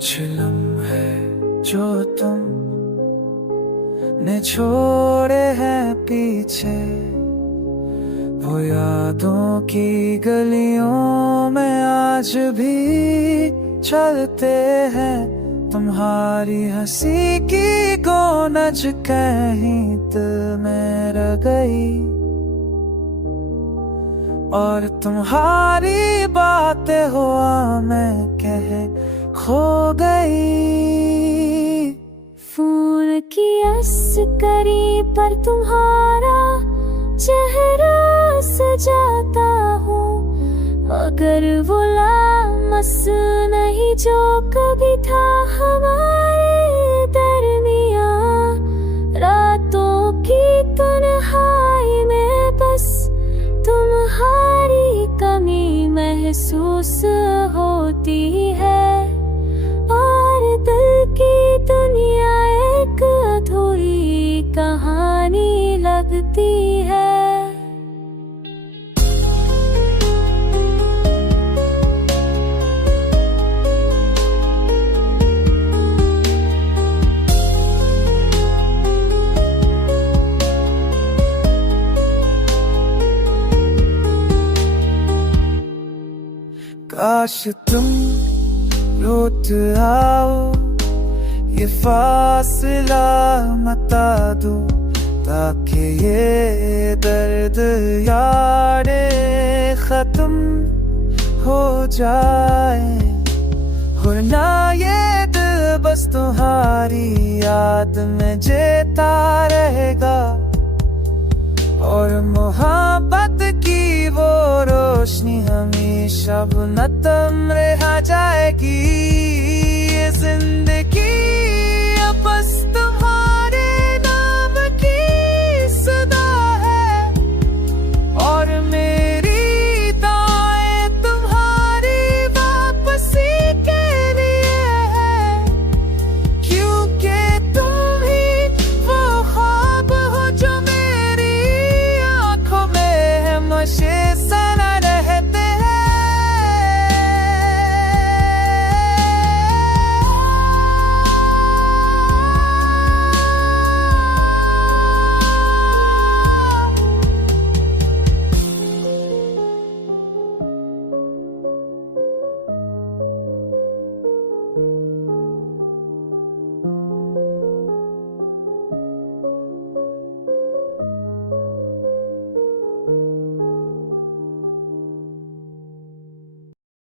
कुछ लम्हे जो तुम ने छोड़े हैं पीछे, वो यादों की गलियों में आज भी चलते हैं। तुम्हारी हंसी की गोनज कहीं दिल में रह गई, और तुम्हारी बातें हुआ मैं कह खो गई। फोन किया करी पर तुम्हारा चेहरा सजाता हूँ, मगर वो लामस नहीं जो कभी था हमारे दरमियाँ। रातों की तन्हाई में बस तुम्हारी कमी महसूस होती है, और दिल की दुनिया एक अधूरी कहानी लगती है। काश तुम लौट आओ, ये फासला मता दो, ताकि ये दर्द यारे खत्म हो जाए। वरना ये दिल बस तुम्हारी याद में जीता रहेगा, और मोहब्बत की वो रोशनी हमेशा नतम रह जाएगी। ये जिंदगी